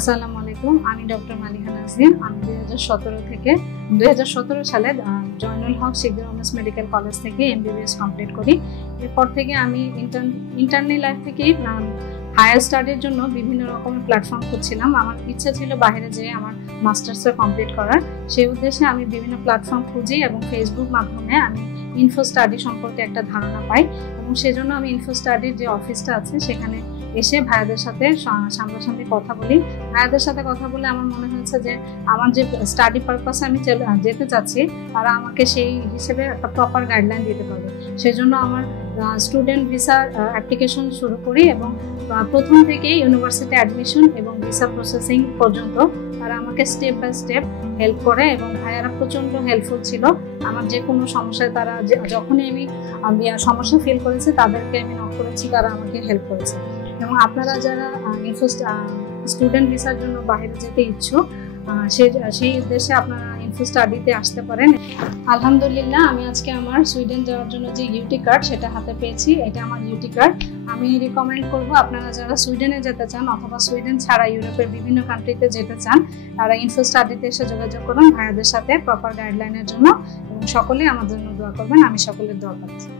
আসসালামু আলাইকুম, আমি ডক্টর মালিহা নাজনীন। আমি 2017 সালে জয়নুল হক শিকদার ওমেন্স মেডিকেল কলেজ থেকে MBBS কমপ্লিট করি। এরপর থেকে আমি ইন্টারনাল লাইফ থেকে হায়ার স্টাডির জন্য বিভিন্ন রকমের প্ল্যাটফর্ম খুঁজছিলাম। আমার ইচ্ছা ছিল বাইরে যেয়ে আমার মাস্টার্সটা কমপ্লিট করার। সেই উদ্দেশ্যে আমি বিভিন্ন প্ল্যাটফর্ম খুঁজি এবং ফেসবুক মাধ্যমে আমি ইনফো স্টাডি সম্পর্কে একটা ধারণা পাই এবং সেজন্য আমি ইনফো স্টাডির যে অফিসটা আছে সেখানে এসে ভাইয়াদের সাথে সামনাসামনি কথা বলি। ভাইয়াদের সাথে কথা বলে আমার মনে হয়েছে যে আমার যে স্টাডি পারপাসে আমি যেতে চাচ্ছি তারা আমাকে সেই হিসেবে একটা প্রপার গাইডলাইন দিতে পারবে। সেজন্য আমার স্টুডেন্ট ভিসার অ্যাপ্লিকেশন শুরু করি এবং প্রথম থেকেই ইউনিভার্সিটি অ্যাডমিশন এবং ভিসা প্রসেসিং পর্যন্ত তারা আমাকে স্টেপ বাই স্টেপ হেল্প করে এবং ভাইয়ারা প্রচণ্ড হেল্পফুল ছিল। আমার যে কোনো সমস্যায় তারা যখনই আমি সমস্যা ফিল করেছি তাদেরকে আমি নক করেছি, তারা আমাকে হেল্প করেছে। এবং আপনারা যারা স্টুডেন্ট ভিসার জন্য বাইরে যেতে ইচ্ছুক সেই উদ্দেশ্যে আপনারা ইনফো স্টাডিতে আসতে পারেন। আলহামদুলিল্লাহ, আমি আজকে আমার সুইডেন যাওয়ার জন্য যে ইউটি কার্ড সেটা হাতে পেয়েছি। এটা আমার ইউটি কার্ড। আমি রিকমেন্ড করব আপনারা যারা সুইডেনে যেতে চান অথবা সুইডেন ছাড়া ইউরোপের বিভিন্ন কান্ট্রিতে যেতে চান তারা ইনফো স্টাডিতে এসে যোগাযোগ করুন ভাইয়াদের সাথে প্রপার গাইডলাইনের জন্য এবং সকলেই আমার জন্য দোয়া করবেন। আমি সকলের দোয়া পাচ্ছি।